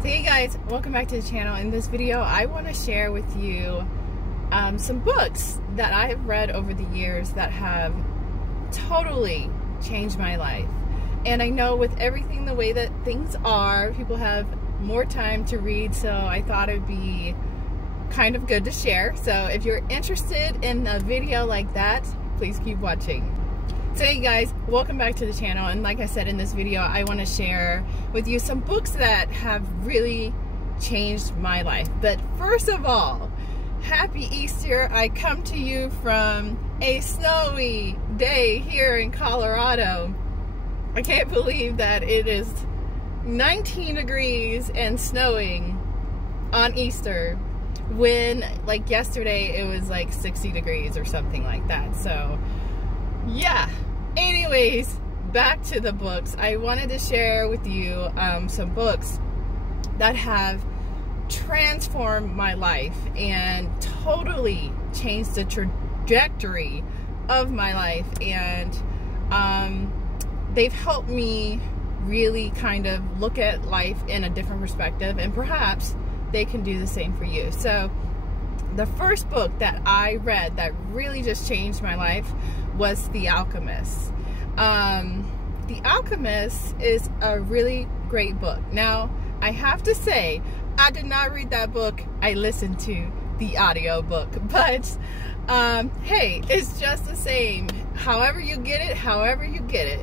So hey guys, welcome back to the channel. In this video I want to share with you some books that I have read over the years that have totally changed my life. And I know with everything the way that things are, people have more time to read, so I thought it'd be kind of good to share. So if you're interested in a video like that, please keep watching. So hey guys, welcome back to the channel, and like I said, in this video I want to share with you some books that have really changed my life. But first of all, happy Easter. I come to you from a snowy day here in Colorado. I can't believe that it is 19 degrees and snowing on Easter when like yesterday it was like 60 degrees or something like that. So yeah, anyways, back to the books. I wanted to share with you some books that have transformed my life and totally changed the trajectory of my life, and they've helped me really kind of look at life in a different perspective, and perhaps they can do the same for you. So the first book that I read that really just changed my life was The Alchemist. The Alchemist is a really great book. Now, I have to say, I did not read that book. I listened to the audio book, but hey, it's just the same. However you get it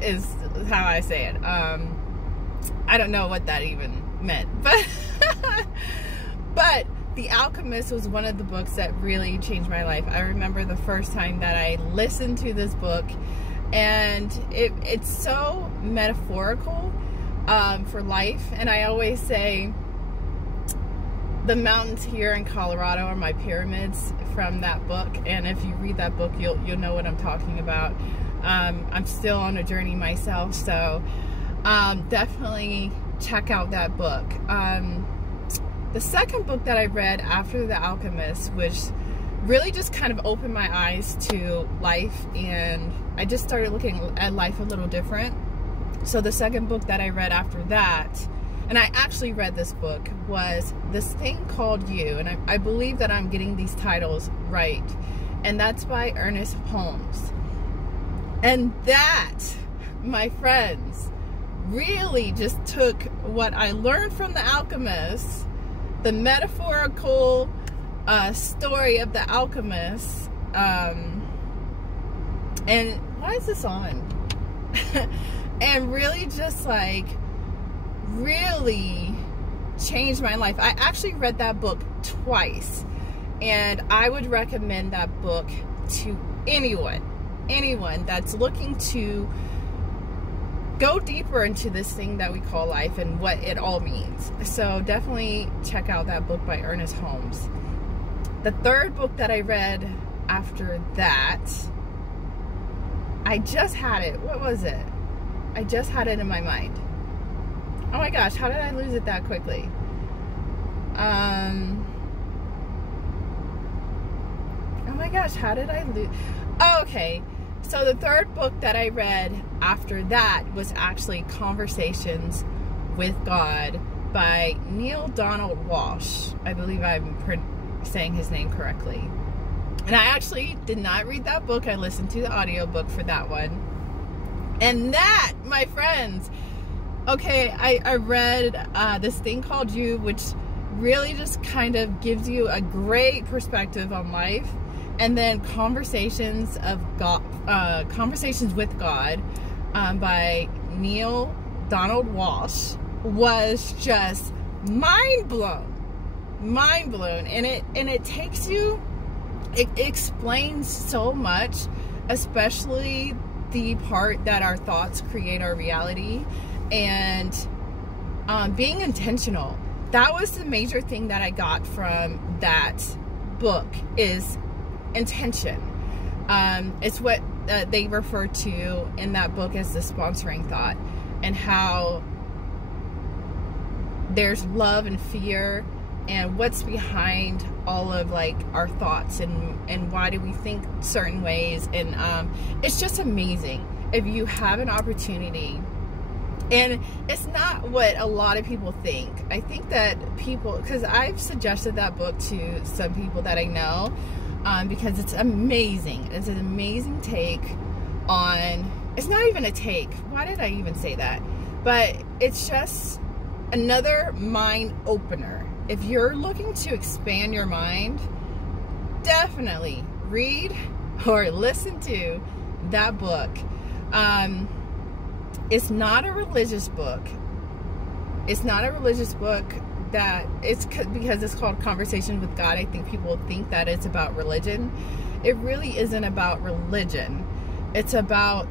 is how I say it. I don't know what that even meant, but but The Alchemist was one of the books that really changed my life. I remember the first time that I listened to this book, and it's so metaphorical for life. And I always say the mountains here in Colorado are my pyramids from that book. And if you read that book, you'll know what I'm talking about. I'm still on a journey myself, so definitely check out that book. The second book that I read after The Alchemist, which really just kind of opened my eyes to life, and I just started looking at life a little different. So the second book that I read after that, and I actually read this book, was This Thing Called You, and I believe that I'm getting these titles right, and that's by Ernest Holmes. And that, my friends, really just took what I learned from The Alchemist, the metaphorical story of The Alchemist, and why is this on? And really just like really changed my life. I actually read that book twice, and I would recommend that book to anyone that's looking to go deeper into this thing that we call life and what it all means. So definitely check out that book by Ernest Holmes. The third book that I read after that, I just had it. What was it? I just had it in my mind. Oh my gosh, how did I lose it that quickly? Oh my gosh, how did I lose? Oh, okay. So the third book that I read after that was actually Conversations with God by Neale Donald Walsch. I believe I'm saying his name correctly. And I actually did not read that book. I listened to the audiobook for that one. And that, my friends, okay, I read This Thing Called You, which really just kind of gives you a great perspective on life. And then Conversations with God by Neale Donald Walsch was just mind blown, and it takes you. It explains so much, especially the part that our thoughts create our reality, and being intentional. That was the major thing that I got from that book, is intention. It's what they refer to in that book as the sponsoring thought, and how there's love and fear, and what's behind all of like our thoughts, and why do we think certain ways. And it's just amazing. If you have an opportunity And it's not what a lot of people think. I think that people, because I've suggested that book to some people that I know, because it's amazing. It's an amazing take on, it's not even a take. Why did I even say that? But it's just another mind opener. If you're looking to expand your mind, definitely read or listen to that book. It's not a religious book. It's not a religious book that it's because it's called Conversation with God. I think people think that it's about religion. It really isn't about religion. It's about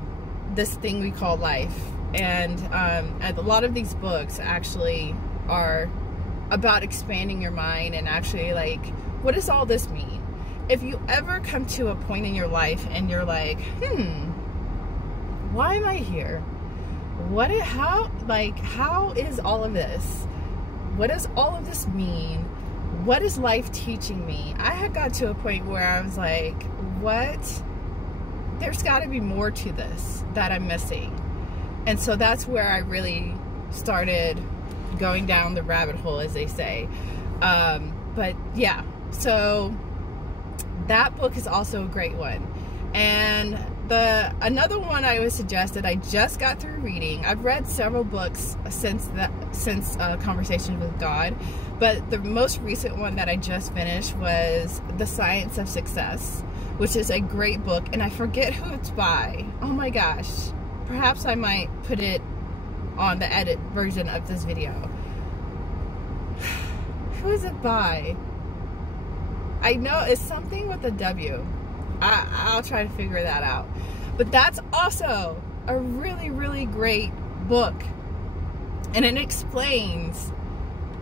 this thing we call life. And a lot of these books actually are about expanding your mind and actually like, what does all this mean? If you ever come to a point in your life and you're like, why am I here? How is all of this? What does all of this mean? What is life teaching me? I had got to a point where I was like, what? There's got to be more to this that I'm missing. And so that's where I really started going down the rabbit hole, as they say. But yeah, so that book is also a great one. And another one I was suggested, I just got through reading. I've read several books since Conversation with God, but the most recent one that I just finished was The Science of Success, which is a great book, and I forget who it's by. Oh my gosh. Perhaps I might put it on the edit version of this video. Who is it by? I know it's something with a W. I'll try to figure that out. But that's also a really, really great book. And it explains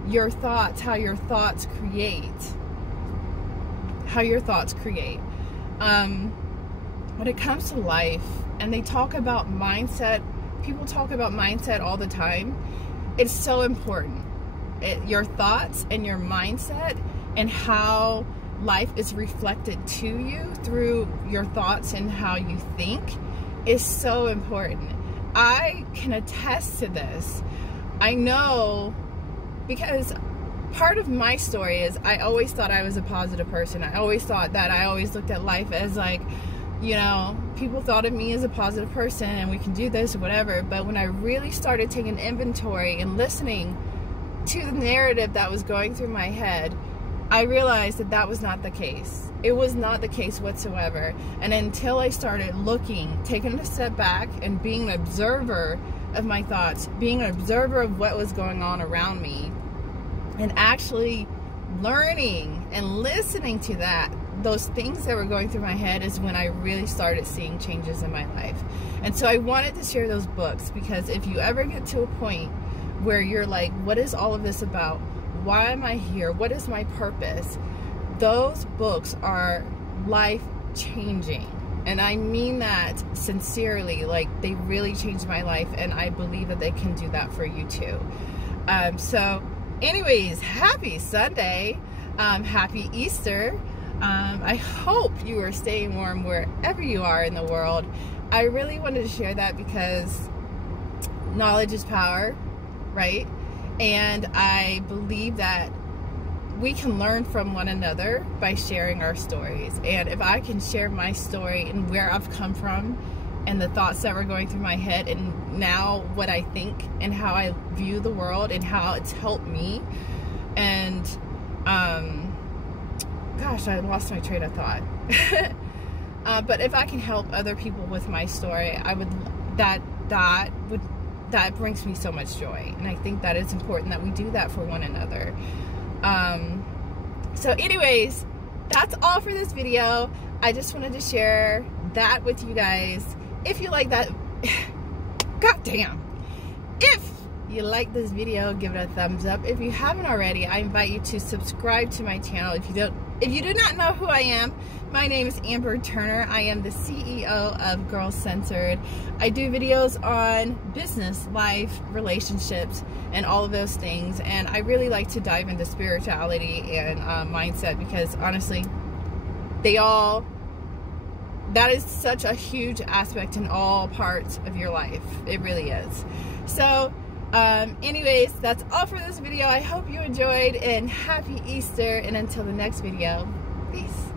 your thoughts, how your thoughts create. When it comes to life, and they talk about mindset, people talk about mindset all the time. It's so important. Your thoughts and your mindset and how life is reflected to you through your thoughts and how you think is so important. I can attest to this. I know, because part of my story is I always thought I was a positive person. I always thought that I always looked at life as like, you know, people thought of me as a positive person and we can do this or whatever. But when I really started taking inventory and listening to the narrative that was going through my head, I realized that that was not the case. It was not the case whatsoever. And until I started looking, taking a step back and being an observer of my thoughts, being an observer of what was going on around me, and actually learning and listening to those things that were going through my head, is when I really started seeing changes in my life. And so I wanted to share those books, because if you ever get to a point where you're like, what is all of this about? Why am I here? What is my purpose? Those books are life-changing. And I mean that sincerely. Like, they really changed my life, and I believe that they can do that for you too. So anyways, happy Sunday. Happy Easter. I hope you are staying warm wherever you are in the world. I really wanted to share that because knowledge is power, right? And I believe that we can learn from one another by sharing our stories. And if I can share my story and where I've come from and the thoughts that were going through my head, and now what I think and how I view the world and how it's helped me, and gosh, I lost my train of thought. But if I can help other people with my story, I would, that brings me so much joy. And I think that it's important that we do that for one another. So anyways, that's all for this video. I just wanted to share that with you guys. If you like that, goddamn, if you like this video, give it a thumbs up. If you haven't already, I invite you to subscribe to my channel. If you do not know who I am, my name is Amber Turner. I am the CEO of Girls Censored. I do videos on business, life, relationships, and all of those things. And I really like to dive into spirituality and mindset, because honestly, they all that is such a huge aspect in all parts of your life. It really is. So anyways, that's all for this video. I hope you enjoyed, and happy Easter, and until the next video, peace.